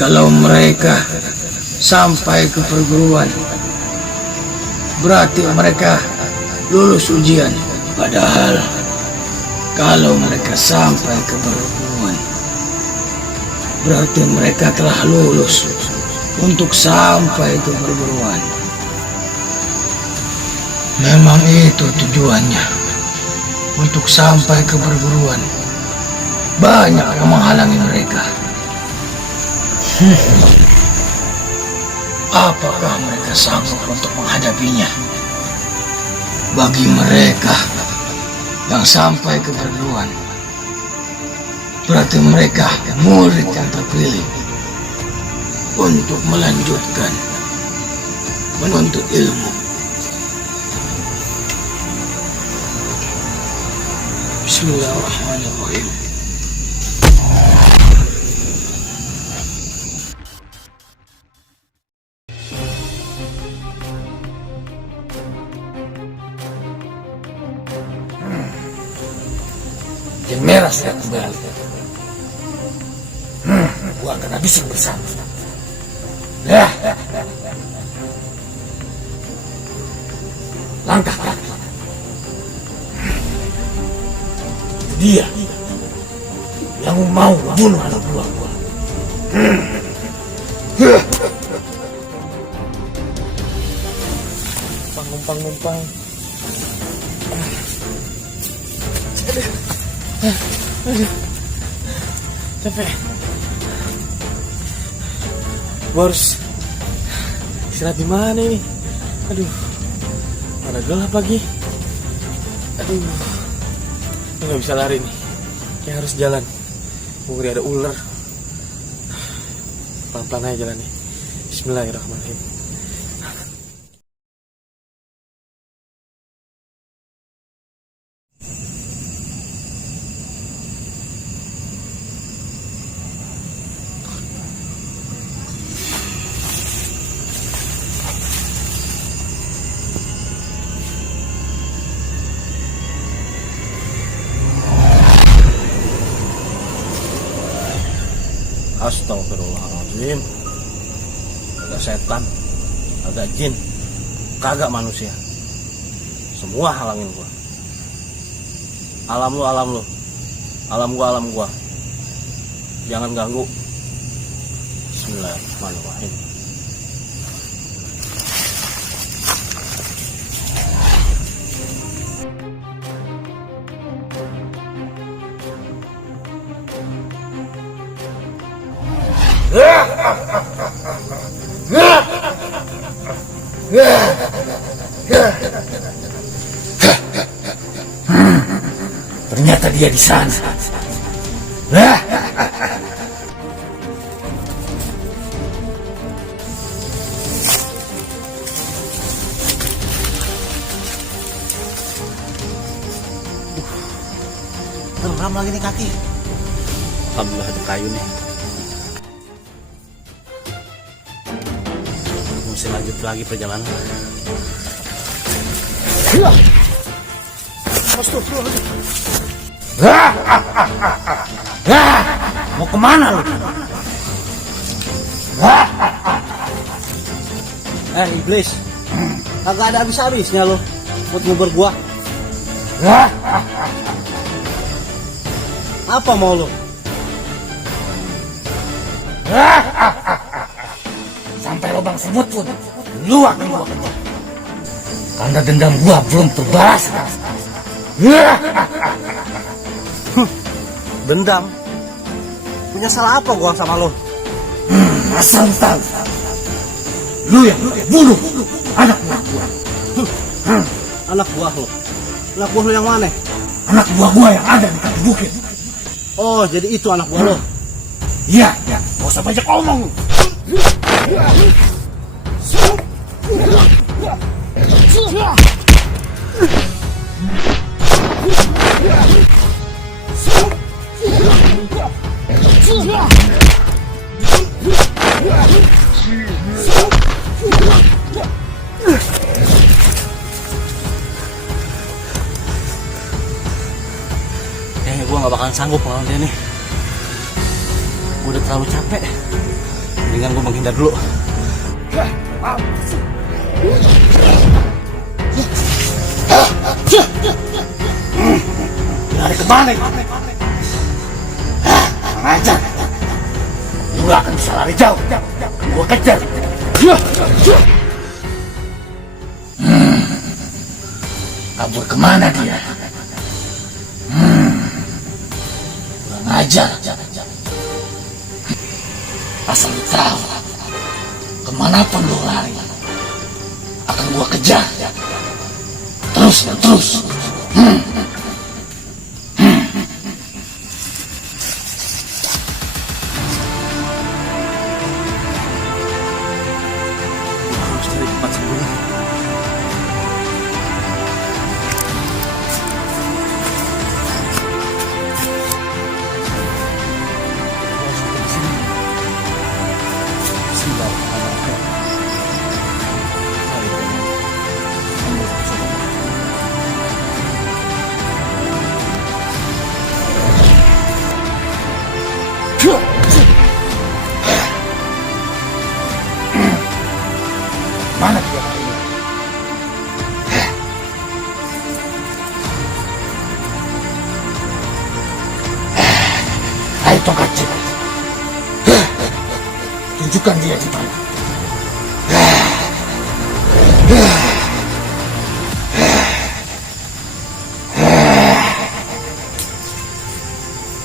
Kalau mereka sampai ke perguruan, berarti mereka lulus ujian. Padahal kalau mereka sampai ke perguruan, berarti mereka telah lulus untuk sampai ke perguruan. Memang itu tujuannya, untuk sampai ke perguruan. Banyak yang menghalangi mereka. Apakah mereka sanggup untuk menghadapinya? Bagi mereka yang sampai ke perguruan, berarti mereka murid yang terpilih untuk melanjutkan menuntut ilmu. Bismillahirrahmanirrahim. Jin merah sudah kembali. Gua akan habisin bersama. Ya. Langkah kaki. Dia yang mau bunuh anak buah gua. Numpang. Capek. Gua harus istirahat di mana ini? Aduh, mana gelap lagi. Aduh, nggak bisa lari nih. Kayak harus jalan. Ngeri ada ular. Pelan-pelan aja jalannya. Bismillahirrahmanirrahim. Astagfirullahaladzim. Ada setan, ada jin, kagak manusia. Semua halangin gua. Alam lu, alam gua. Jangan ganggu. Bismillahirrahmanirrahim. Ternyata dia di sana. Teram lagi nih kaki. Alhamdulillah ada kayu nih. Mesti lanjut lagi perjalanan. Mau kemana lu? Iblis, kagak ada habis-habisnya lo buat nguber gua. Apa mau lo? Sampai lubang semut pun lu akan gua kejar. Karena dendam gua belum terbalas. Dendam? Punya salah apa gua sama lo? Asal tahu, lu yang bunuh anak buah gua. Anak buah lo? Anak buah lo yang mana? Anak buah gua yang ada di kaki bukit. Oh, jadi itu anak buah lo? Iya, gak usah banyak omong. Kayaknya gue gak bakalan sanggup ngelawan dia nih. Gue udah terlalu capek. Mendingan gue menghindar dulu. Lari kemana? Ngajar. Lu gak akan bisa lari jauh. Gue kejar. Kabur kemana dia? Kurang ajar. Asal lu tahu, kemanapun lu lari, akan gua kejar. Terus dan terus. Harus cari tempat sembunyi. Mana dia? Ayo tongkat cip. Tunjukkan dia di mana.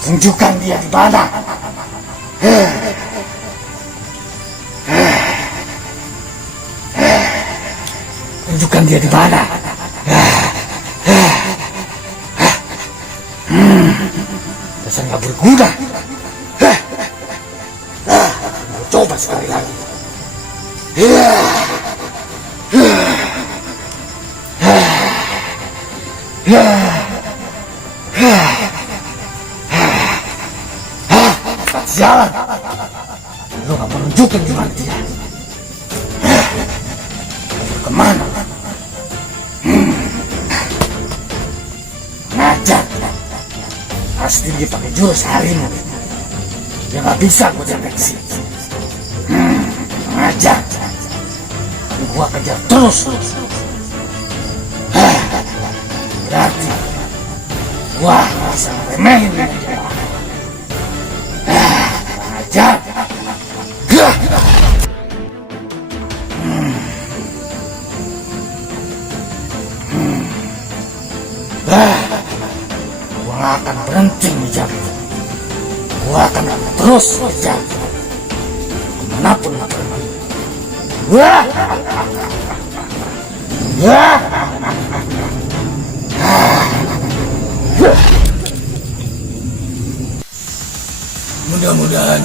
Tunjukkan dia di mana. Tunjukkan dia di mana. Dasar nggak berguna. Coba sekali lagi. Sialan. Lu nggak mau nunjukin di mana dia. Kemana? Ngajar. Pasti dia pakai jurus harimau. Dia nggak bisa gue deteksi. Ngajar. Gua kejar terus. Berarti gua bisa remehin dia. Ngajar. Gua gak akan berhenti mengejar. Gua akan terus mengejar kemanapun gak pergi. Mudah-mudahan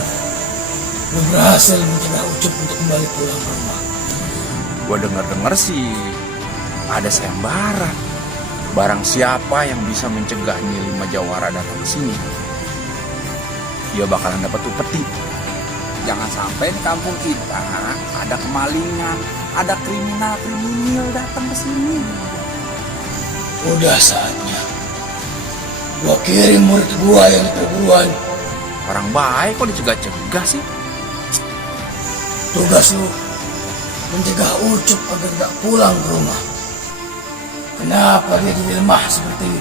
lu berhasil mencegah Ucup untuk kembali pulang ke rumah. Gua dengar sih ada sayembara. Barang siapa yang bisa mencegah Nyi Lima Jawara datang ke sini, dia bakalan dapat upeti. Jangan sampai di kampung kita ada kemalingan, ada kriminal datang ke sini. Udah saatnya gua kirim murid gua yang di perguruan. Orang baik kok dicegah-cegah sih? Tugas lu mencegah Ucup agar gak pulang ke rumah. Kenapa dia jadi lemah seperti itu?